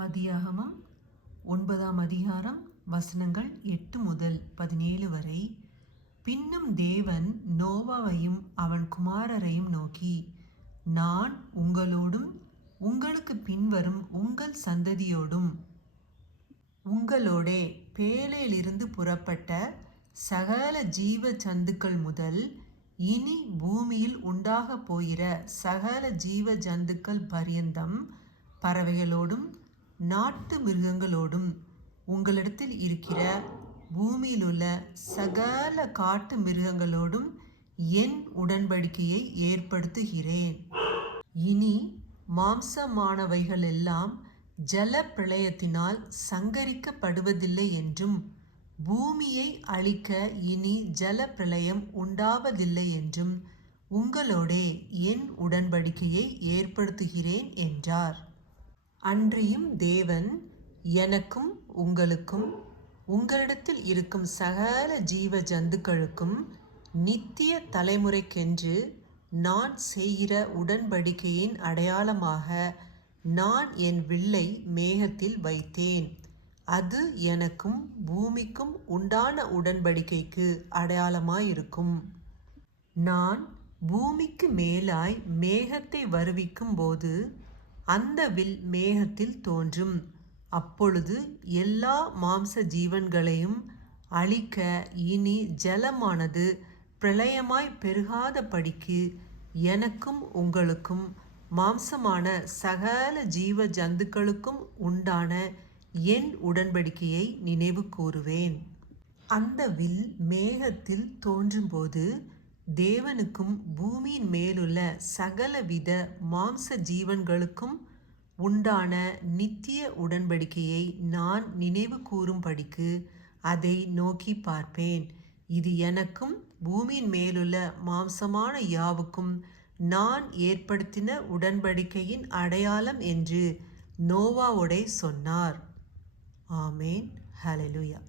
ஆதியாகமம் 9ஆம் அதிகாரம் வசனங்கள் 8 முதல் 17 வரை. பின்னும் தேவன் நோவாவையும் அவன் குமாரரையும் நோக்கி, நான் உங்களோடும் உங்களுக்கு பின்வரும் உங்கள் சந்ததியோடும் உங்களோடே பேழையிலிருந்து புறப்பட்ட சகல ஜீவ ஜந்துக்கள் முதல் இனி பூமியில் உண்டாக போகிற சகல ஜீவ ஜந்துக்கள் பரியந்தம் பறவைகளோடும் நாட்டு மிருகங்களோடும் உங்களிடத்தில் இருக்கிற பூமியிலுள்ள சகல காட்டு மிருகங்களோடும் என் உடன்படிக்கையை ஏற்படுத்துகிறேன். இனி மாம்சமானவைகள் எல்லாம் ஜல பிரளயத்தினால் சங்கரிக்கப்படுவதில்லை என்றும் பூமியை அழிக்க இனி ஜல பிரளயம் உண்டாவதில்லை என்றும் உங்களோடே என் உடன்படிக்கையை ஏற்படுத்துகிறேன் என்றார். அன்றியும் தேவன் எனக்கும் உங்களுக்கும் உங்களிடத்தில் இருக்கும் சகல ஜீவ ஜந்துக்களுக்கும் நித்திய தலைமுறைக்கென்று நான் செய்கிற உடன்படிக்கையின் அடையாளமாக நான் என் வில்லை மேகத்தில் வைத்தேன். அது எனக்கும் பூமிக்கும் உண்டான உடன்படிக்கைக்கு அடையாளமாயிருக்கும். நான் பூமிக்கு மேலாய் மேகத்தை வருவிக்கும் போது அந்த வில் மேகத்தில் தோன்றும். அப்பொழுது எல்லா மாம்ச ஜீவன்களையும் அழிக்க இனி ஜலமானது பிரளயமாய் பெருகாதபடிக்கு எனக்கும் உங்களுக்கும் மாம்சமான சகல ஜீவ ஜந்துக்களுக்கும் உண்டான என் உடன்படிக்கையை நினைவு கூறுவேன். அந்த வில் மேகத்தில் தோன்றும்போது தேவனுக்கும் பூமியின் மேலுள்ள சகலவித மாம்ச ஜீவன்களுக்கும் உண்டான நித்திய உடன்படிக்கையை நான் நினைவு கூறும்படிக்கு அதை நோக்கி பார்ப்பேன். இது எனக்கும் பூமியின் மேலுள்ள மாம்சமான யாவுக்கும் நான் ஏற்படுத்தின உடன்படிக்கையின் அடையாளம் என்று நோவாவோடே சொன்னார். ஆமேன். ஹல்லேலூயா.